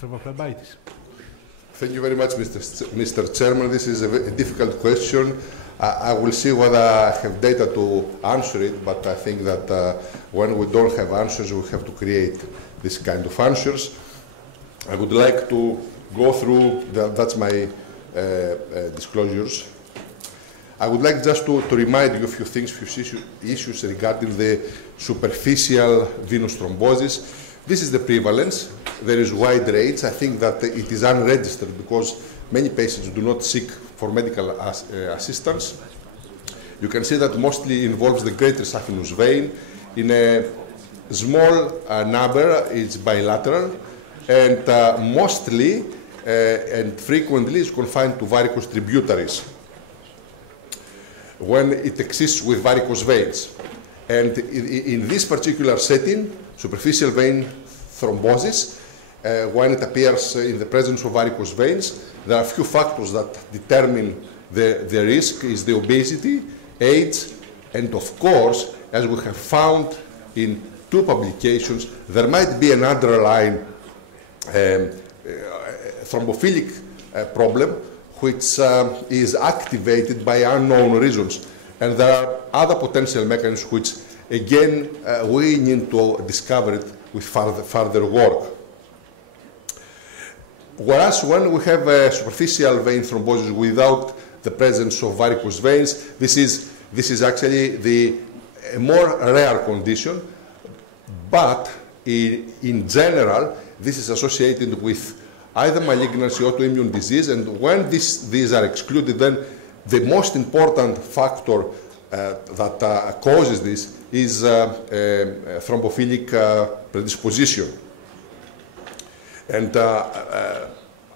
thrombophlebotitis? Thank you very much, Mr. Chairman. This is a difficult question. I will see whether I have data to answer it, but I think that when we don't have answers, we have to create this kind of answers. I would like to go through, that's my disclosures. I would like just to remind you a few things, few issues regarding the superficial venous thrombosis. This is the prevalence. There is wide range. I think that it is unregistered because many patients do not seek for medical assistance. You can see that mostly involves the greater saphenous vein. In a small number, it's bilateral, and mostly and frequently is confined to varicose tributaries when it exists with varicose veins. And in this particular setting, superficial vein thrombosis, when it appears in the presence of varicose veins, there are a few factors that determine the risk. Is the obesity, age, and of course, as we have found in 2 publications, there might be an underlying thrombophilic problem which is activated by unknown reasons. And there are other potential mechanisms which, again, we need to discover it with further work. Whereas when we have a superficial vein thrombosis without the presence of varicose veins, this is actually a more rare condition, but in general, this is associated with either malignancy or autoimmune disease, and when these are excluded, then the most important factor that causes this is thrombophilic predisposition. And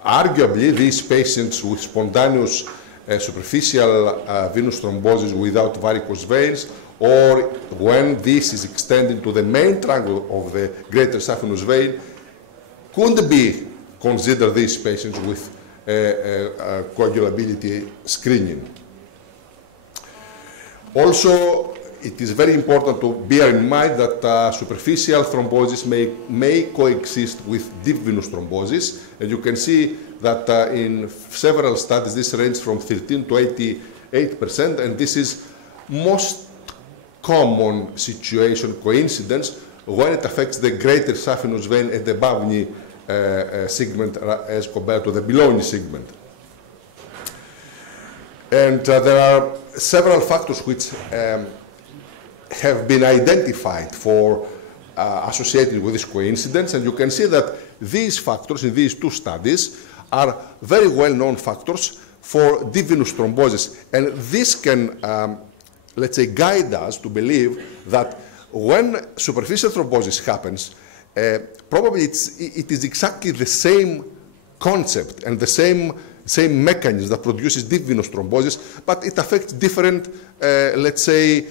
arguably, these patients with spontaneous superficial venous thrombosis without varicose veins, or when this is extended to the main trunk of the greater saphenous vein, could be considered these patients with coagulability screening. Also, it is very important to bear in mind that superficial thrombosis may coexist with deep venous thrombosis, and you can see that in several studies this ranges from 13 to 88%, and this is most common situation, coincidence, when it affects the greater saphenous vein and the above knee segment as compared to the below knee segment. And there are several factors which have been identified for associated with this coincidence, and you can see that these factors in these 2 studies are very well-known factors for deep venous thrombosis, and this can, let's say, guide us to believe that when superficial thrombosis happens, probably it is exactly the same concept and the same mechanism that produces deep venous thrombosis, but it affects different, let's say,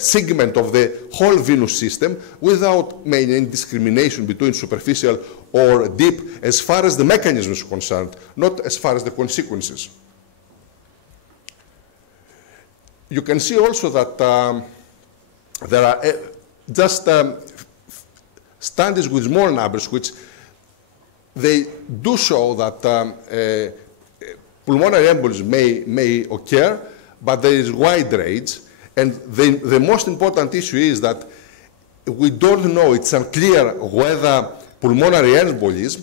segment of the whole venous system without making any discrimination between superficial or deep as far as the mechanism is concerned, not as far as the consequences. You can see also that there are just studies with small numbers which they do show that pulmonary embolism may occur, but there is wide range. And the most important issue is that we don't know, it's unclear whether pulmonary embolism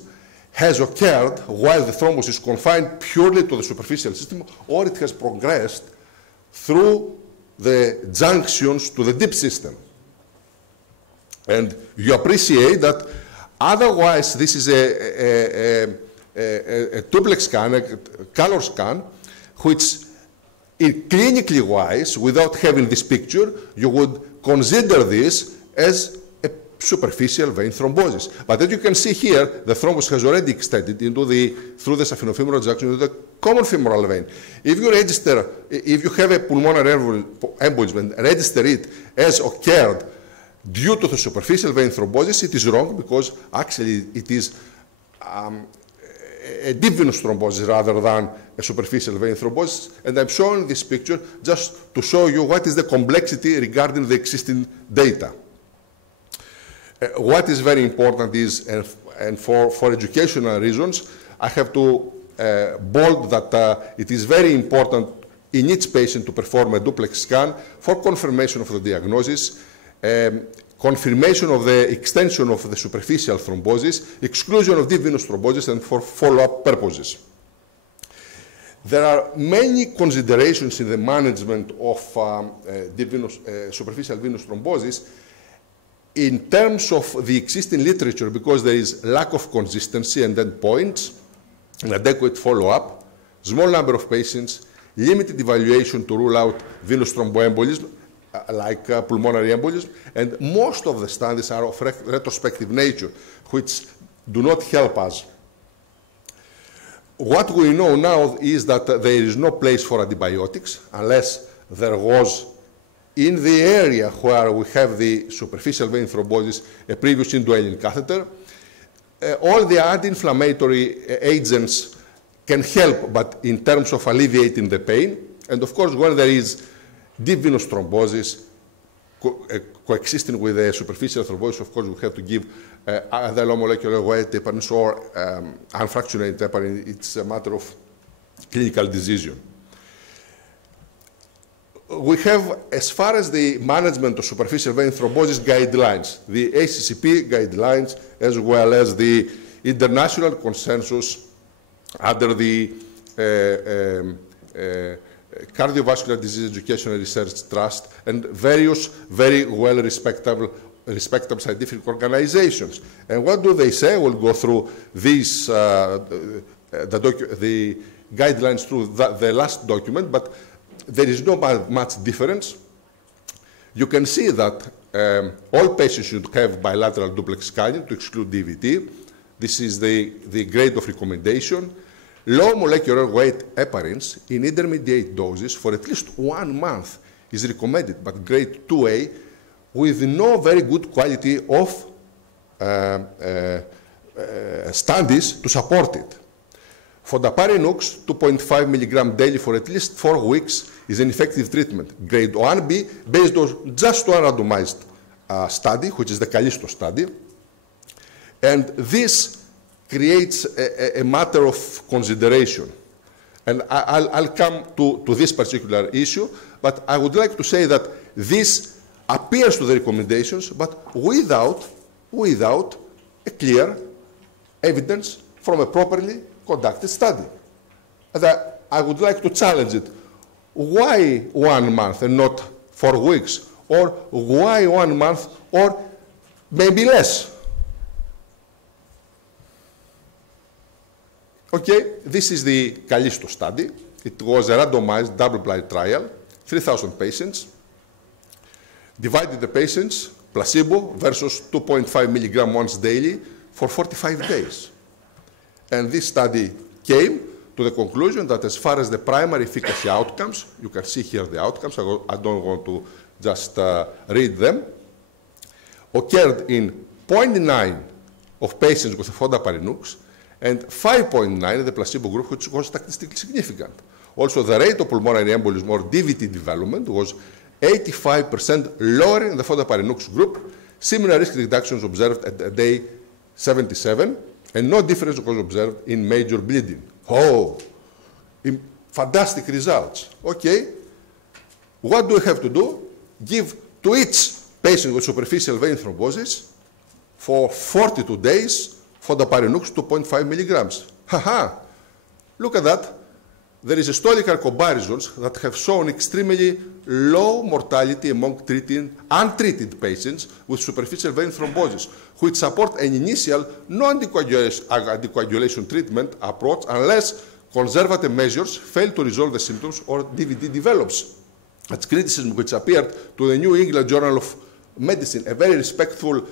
has occurred while the thrombus is confined purely to the superficial system, or it has progressed through the junctions to the deep system. And you appreciate that otherwise this is a duplex scan, a color scan, which clinically wise, without having this picture, you would consider this as a superficial vein thrombosis. But as you can see here, the thrombus has already extended through the saphenofemoral junction into the common femoral vein. If you have a pulmonary embolism and register it as occurred due to the superficial vein thrombosis, it is wrong, because actually it is a deep venous thrombosis rather than a superficial vein thrombosis. And I'm showing this picture just to show you what is the complexity regarding the existing data. What is very important is, and for educational reasons, I have to bold that it is very important in each patient to perform a duplex scan for confirmation of the diagnosis, confirmation of the extension of the superficial thrombosis, exclusion of deep venous thrombosis, and for follow-up purposes. There are many considerations in the management of superficial venous thrombosis in terms of the existing literature, because there is lack of consistency and endpoints, inadequate follow-up, small number of patients, limited evaluation to rule out venous thromboembolism, like pulmonary embolism, and most of the studies are of retrospective nature, which do not help us. What we know now is that there is no place for antibiotics unless there was, in the area where we have the superficial vein thrombosis, a previous indwelling catheter. All the anti-inflammatory agents can help, but in terms of alleviating the pain. And of course, when there is deep venous thrombosis coexisting with a superficial thrombosis, of course, we have to give either low molecular weight heparins or unfractionated heparin. It's a matter of clinical decision. We have, as far as the management of superficial vein thrombosis guidelines, the ACCP guidelines, as well as the international consensus under the Cardiovascular Disease Education and Research Trust, and various very well respectable scientific organizations. And what do they say? We'll go through these, the guidelines through the last document, but there is not much difference. You can see that all patients should have bilateral duplex scanning to exclude DVT. This is the grade of recommendation. Low molecular weight heparins in intermediate doses for at least 1 month is recommended, but grade 2A with no very good quality of studies to support it. For the Parinux, 2.5 milligram daily for at least 4 weeks is an effective treatment. Grade 1B, based on just one randomized study, which is the Callisto study. And this creates a matter of consideration. And I'll come to this particular issue, but I would like to say that this appears to the recommendations, but without a clear evidence from a properly conducted study. That I would like to challenge it. Why 1 month and not 4 weeks? Or why 1 month or maybe less? Okay, this is the Callisto study. It was a randomized double-blind trial, 3,000 patients. Divided the patients, placebo versus 2.5 milligram once daily for 45 days. And this study came to the conclusion that as far as the primary efficacy outcomes, you can see here the outcomes, I don't want to just read them, occurred in 0.9 of patients with Fondaparinux and 5.9 in the placebo group, which was statistically significant. Also, the rate of pulmonary embolism or DVT development was 85% lower in the Fondaparinux group. Similar risk reductions observed at day 77, and no difference was observed in major bleeding. Oh, fantastic results. Okay, what do we have to do? Give to each patient with superficial vein thrombosis for 42 days Fondaparinux 2.5 milligrams. Haha, look at that. There is historical comparisons that have shown extremely low mortality among untreated patients with superficial vein thrombosis, which support an initial non-anticoagulation treatment approach unless conservative measures fail to resolve the symptoms or DVT develops. That's criticism which appeared to the New England Journal of Medicine, a very respectful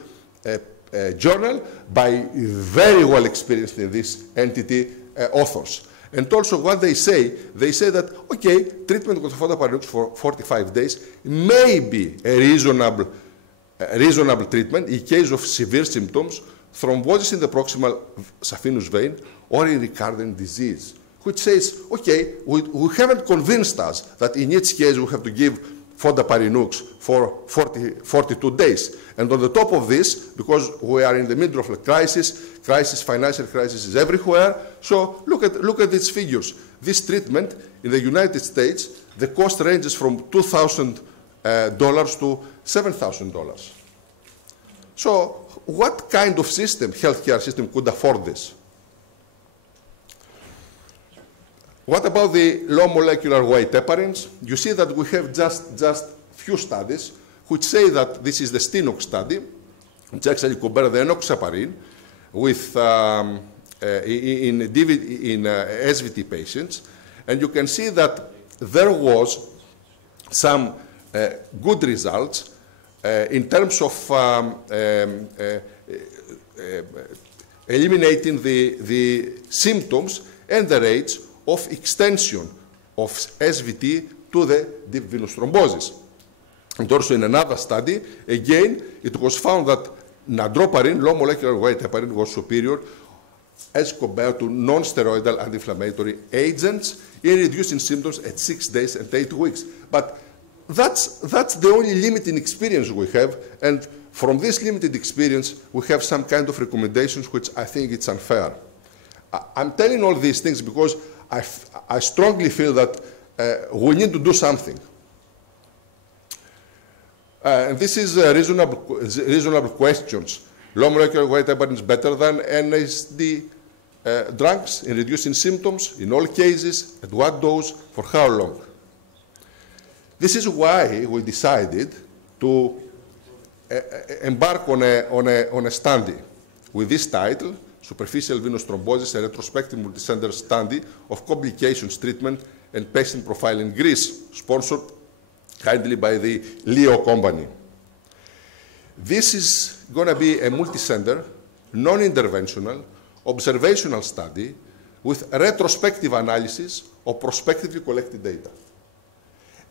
journal by very well experienced in this entity authors. And also what they say that, okay, treatment with Fondaparinux for 45 days may be a reasonable treatment in case of severe symptoms, thrombosis in the proximal saphenous vein, or in recurrent disease, which says, okay, we haven't convinced us that in each case we have to give fondaparinux for 42 days. And on the top of this, because we are in the middle of a crisis, financial crisis is everywhere, so look at these figures. This treatment in the United States, the cost ranges from $2,000 to $7,000. So what kind of system, healthcare system, could afford this? What about the low molecular weight heparins? You see that we have just few studies which say that this is the Stenox study, which actually compared the enoxaparin with in SVT patients, and you can see that there was some good results in terms of eliminating the symptoms and the rates of extension of SVT to the deep venous thrombosis. And also in another study, again, it was found that nadroparin, low molecular weight heparin, was superior as compared to non-steroidal anti-inflammatory agents in reducing symptoms at 6 days and 8 weeks. But that's the only limited experience we have, and from this limited experience, we have some kind of recommendations which I think it's unfair. I'm telling all these things because I strongly feel that we need to do something. And this is reasonable questions. Low molecular weight heparin is better than NSD drugs in reducing symptoms in all cases, at what dose, for how long? This is why we decided to embark on a study with this title, Superficial Venous Thrombosis, a retrospective multicenter study of complications, treatment, and patient profile in Greece, sponsored kindly by the Leo company. This is going to be a multicenter, non-interventional, observational study with retrospective analysis of prospectively collected data.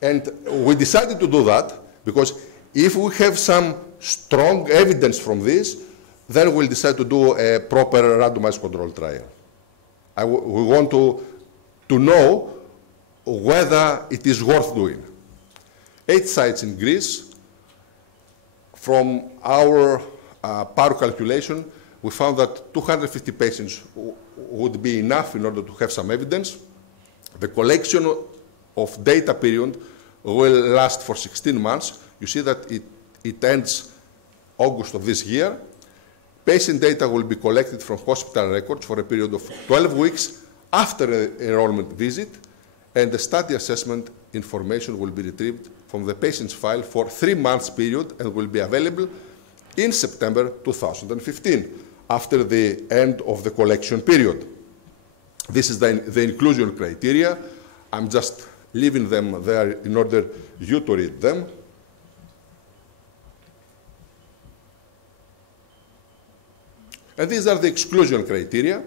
And we decided to do that because if we have some strong evidence from this, then we'll decide to do a proper randomized control trial. We want to know whether it is worth doing. 8 sites in Greece. From our power calculation, we found that 250 patients would be enough in order to have some evidence. The collection of data period will last for 16 months. You see that it ends August of this year. Patient data will be collected from hospital records for a period of 12 weeks after an enrollment visit, and the study assessment information will be retrieved from the patient's file for 3 months period and will be available in September 2015, after the end of the collection period. This is the inclusion criteria. I'm just leaving them there in order you to read them. And these are the exclusion criteria.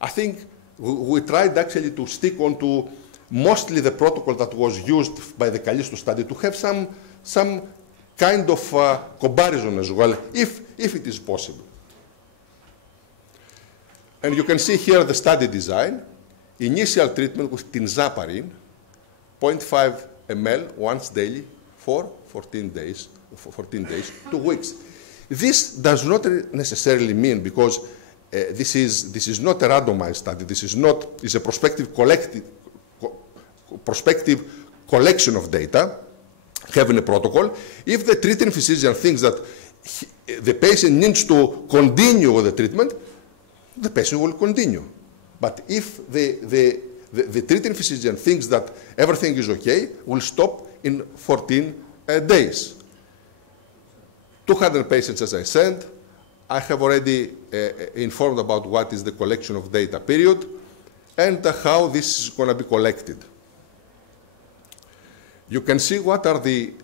I think we tried actually to stick on to mostly the protocol that was used by the Callisto study to have some kind of comparison as well, if it is possible. And you can see here the study design. Initial treatment with tinzaparin, 0.5 ml once daily for 14 days, 2 weeks. This does not necessarily mean, because this is not a randomized study. This is not, it's a prospective collection of data, having a protocol. If the treating physician thinks that the patient needs to continue with the treatment, the patient will continue. But if the treating physician thinks that everything is okay, will stop in 14 days. 200 patients, as I said. I have already informed about what is the collection of data period and how this is going to be collected. You can see what are the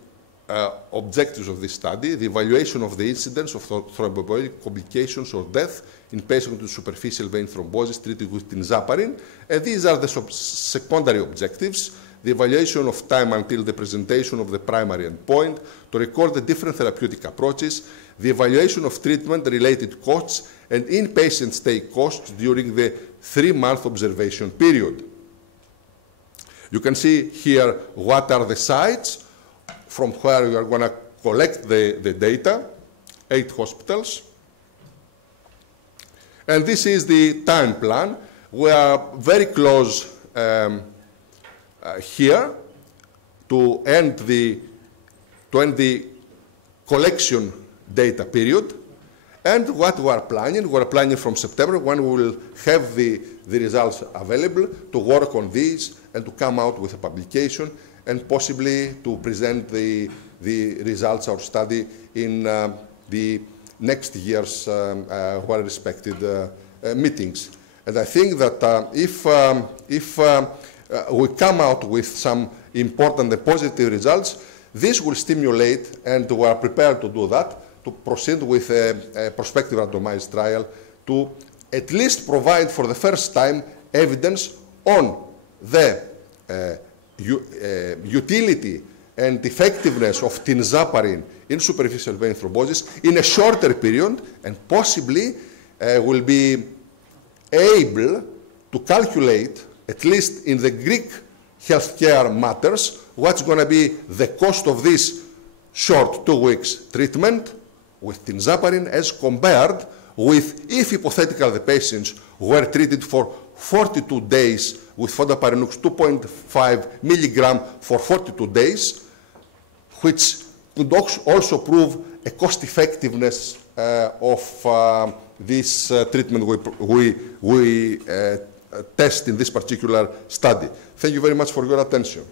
objectives of this study: the evaluation of the incidence of thromboembolic complications or death in patients with superficial vein thrombosis treated with tinzaparin. And these are the secondary objectives: the evaluation of time until the presentation of the primary endpoint, to record the different therapeutic approaches, the evaluation of treatment-related costs, and inpatient stay costs during the 3-month observation period. You can see here what are the sites from where you are going to collect the data, 8 hospitals. And this is the time plan. We are very close here to end the collection data period. And what we are planning from September, when we will have the results available, to work on these and to come out with a publication and possibly to present the results of our study in the next year's well-respected meetings. And I think that if we come out with some important and positive results, this will stimulate, and we are prepared to do that, to proceed with a prospective randomized trial to at least provide for the first time evidence on the utility and effectiveness of tinzaparin in superficial vein thrombosis in a shorter period, and possibly will be able to calculate, at least in the Greek healthcare matters, what's going to be the cost of this short 2 weeks treatment with tinzaparin as compared with if hypothetically the patients were treated for 42 days with fondaparinux 2.5 milligram for 42 days, which could also prove a cost effectiveness of this treatment we test in this particular study. Thank you very much for your attention.